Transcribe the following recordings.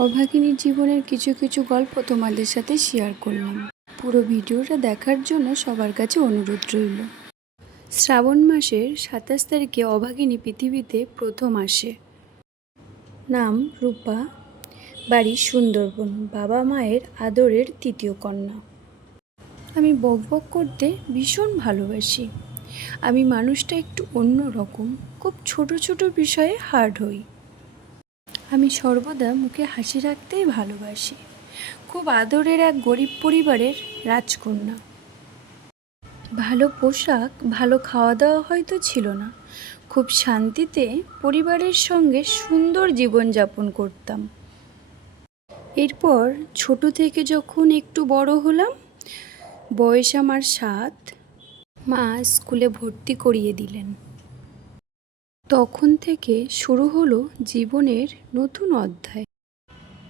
অভাগিনীর জীবনের কিছু কিছু গল্প তোমাদের সাথে শেয়ার করলাম। পুরো ভিডিওটা দেখার জন্য সবার কাছে অনুরোধ রইল। শ্রাবণ মাসের 27 তারিখে অভাগিনী পৃথিবীতে প্রথম আসে। নাম রূপা, বাড়ি সুন্দরবন, বাবা মায়ের আদরের তৃতীয় কন্যা। আমি বকবক করতে ভীষণ ভালোবাসি। আমি মানুষটা একটু অন্য রকম, খুব ছোট ছোট বিষয়ে হার্ড হই। আমি সর্বদা মুখে হাসি রাখতেই ভালোবাসি। খুব আদরের এক গরিব পরিবারের রাজকন্যা। ভালো পোশাক, ভালো খাওয়া দাওয়া হয়তো ছিল না। খুব শান্তিতে পরিবারের সঙ্গে সুন্দর জীবনযাপন করতাম। এরপর ছোট থেকে যখন একটু বড় হলাম, বয়স আমার 7, মা স্কুলে ভর্তি করিয়ে দিলেন। তখন থেকে শুরু হলো জীবনের নতুন অধ্যায়।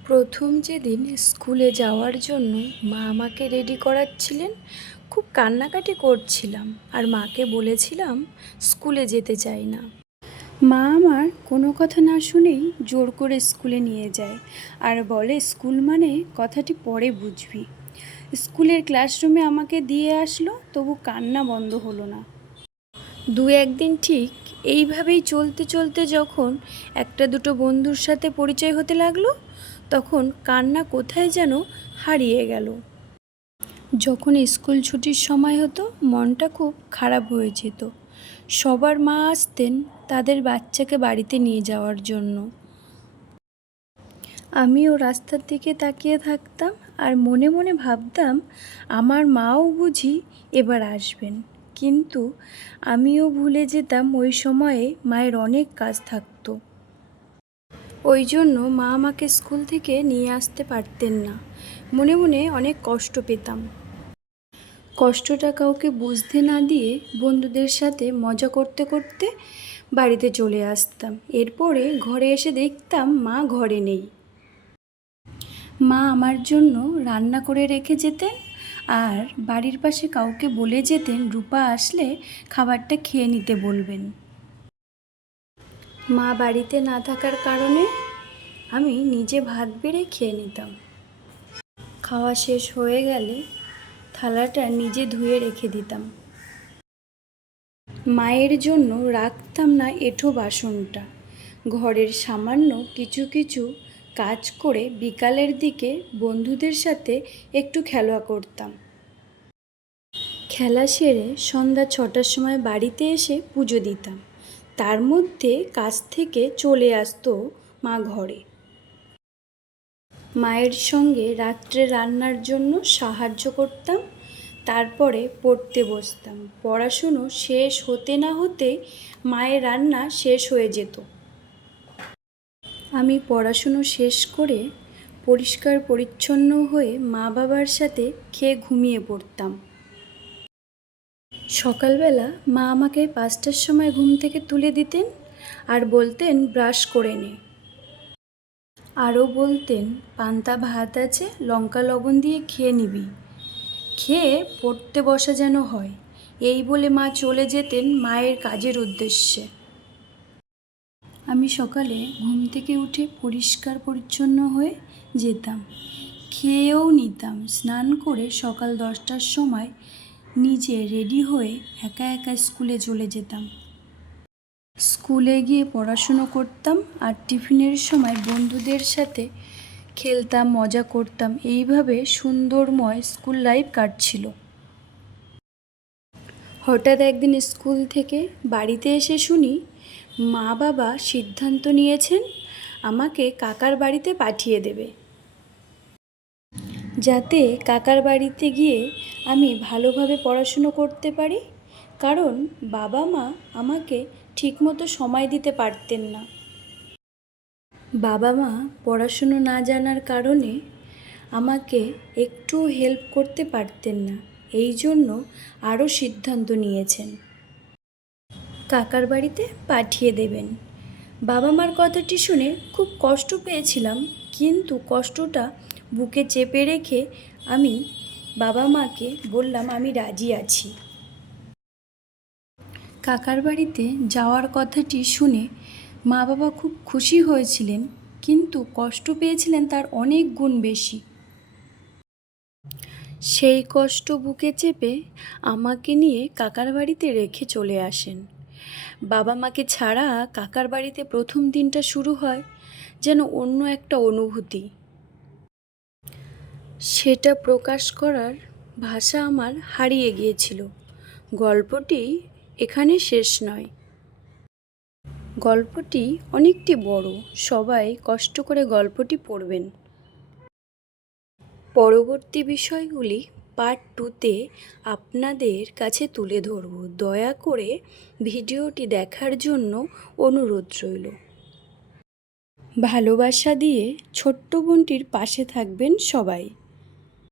প্রথম যেদিন স্কুলে যাওয়ার জন্য মা আমাকে রেডি করাচ্ছিলেন, খুব কান্নাকাটি করছিলাম আর মাকে বলেছিলাম স্কুলে যেতে চাই না। মা আমার কোনো কথা না শুনেই জোর করে স্কুলে নিয়ে যায় আর বলে, স্কুল মানে কথাটি পরে বুঝবি। স্কুলের ক্লাসরুমে আমাকে দিয়ে আসলো, তবু কান্না বন্ধ হলো না। 2-1 দিন ঠিক এইভাবেই চলতে চলতে যখন একটা দুটো বন্ধুর সাথে পরিচয় হতে লাগলো, তখন কান্না কোথায় যেন হারিয়ে গেল। যখন স্কুল ছুটির সময় হতো, মনটা খুব খারাপ হয়ে যেত। সবার মা আসতেন তাদের বাচ্চাকে বাড়িতে নিয়ে যাওয়ার জন্য। আমিও রাস্তার দিকে তাকিয়ে থাকতাম আর মনে মনে ভাবতাম, আমার মাও বুঝি এবার আসবেন। কিন্তু আমিও ভুলে যেতাম ওই সময়ে মায়ের অনেক কাজ থাকতো। ওই জন্য মা আমাকে স্কুল থেকে নিয়ে আসতে পারতেন না। মনে মনে অনেক কষ্ট পেতাম। কষ্টটা কাউকে বুঝতে না দিয়ে বন্ধুদের সাথে মজা করতে করতে বাড়িতে চলে আসতাম। এরপরে ঘরে এসে দেখতাম মা ঘরে নেই। মা আমার জন্য রান্না করে রেখে যেতেন আর বাড়ির পাশে কাউকে বলে যেতেন রূপা আসলে খাবারটা খেয়ে নিতে বলবেন। মা বাড়িতে না থাকার কারণে আমি নিজে ভাত বেড়ে খেয়ে নিতাম। খাওয়া শেষ হয়ে গেলে থালাটা নিজে ধুয়ে রেখে দিতাম। মায়ের জন্য রাখতাম না এঁঠো বাসনটা। ঘরের সামান্য কিছু কিছু কাজ করে বিকালের দিকে বন্ধুদের সাথে একটু খেলা করতাম। খেলা সেরে সন্ধ্যা 6টার সময় বাড়িতে এসে পুজো দিতাম। তার মধ্যে কাজ থেকে চলে আসতো মা ঘরে। মায়ের সঙ্গে রাত্রে রান্নার জন্য সাহায্য করতাম। তারপরে পড়তে বসতাম। পড়াশুনো শেষ হতে না হতে মায়ের রান্না শেষ হয়ে যেত। আমি পড়াশুনো শেষ করে পরিষ্কার পরিচ্ছন্ন হয়ে মা বাবার সাথে খেয়ে ঘুমিয়ে পড়তাম। সকালবেলা মা আমাকে 5টার সময় ঘুম থেকে তুলে দিতেন আর বলতেন ব্রাশ করে নে। আরও বলতেন পান্তা ভাত আছে, লঙ্কা লবণ দিয়ে খেয়ে নিবি, খেয়ে পড়তে বসা যেন হয়। এই বলে মা চলে যেতেন মায়ের কাজের উদ্দেশ্যে। আমি সকালে ঘুম থেকে উঠে পরিষ্কার পরিচ্ছন্ন হয়ে যেতাম, খেয়েও নিতাম। স্নান করে সকাল 10টার সময় নিজে রেডি হয়ে একা একা স্কুলে চলে যেতাম। স্কুলে গিয়ে পড়াশুনো করতাম আর টিফিনের সময় বন্ধুদের সাথে খেলতাম, মজা করতাম। এইভাবে সুন্দরময় স্কুল লাইফ কাটছিল। হঠাৎ একদিন স্কুল থেকে বাড়িতে এসে শুনি মা বাবা সিদ্ধান্ত নিয়েছেন আমাকে কাকার বাড়িতে পাঠিয়ে দেবে, যাতে কাকার বাড়িতে গিয়ে আমি ভালোভাবে পড়াশুনো করতে পারি। কারণ বাবা মা আমাকে ঠিকমতো সময় দিতে পারতেন না। বাবা মা পড়াশুনো না জানার কারণে আমাকে একটু হেল্প করতে পারতেন না। এই জন্য আরও সিদ্ধান্ত নিয়েছেন কাকার বাড়িতে পাঠিয়ে দেবেন। বাবা মার কথাটি শুনে খুব কষ্ট পেয়েছিলাম, কিন্তু কষ্টটা বুকে চেপে রেখে আমি বাবা মাকে বললাম আমি রাজি আছি। কাকার বাড়িতে যাওয়ার কথাটি শুনে মা বাবা খুব খুশি হয়েছিলেন। কিন্তু কষ্ট পেয়েছিলেন তার অনেক গুণ বেশি। সেই কষ্ট বুকে চেপে আমাকে নিয়ে কাকার বাড়িতে রেখে চলে আসেন। বাবা মাকে ছাড়া কাকার বাড়িতে প্রথম দিনটা শুরু হয় যেন অন্য একটা অনুভূতি। সেটা প্রকাশ করার ভাষা আমার হারিয়ে গিয়েছিল। গল্পটি এখানে শেষ নয়, গল্পটি অনেকটি বড়। সবাই কষ্ট করে গল্পটি পড়বেন। পরবর্তী বিষয়গুলি পার্ট 2-তে আপনাদের কাছে তুলে ধরব। দয়া করে ভিডিওটি দেখার জন্য অনুরোধ রইল। ভালোবাসা দিয়ে ছোট্ট বোনটির পাশে থাকবেন সবাই।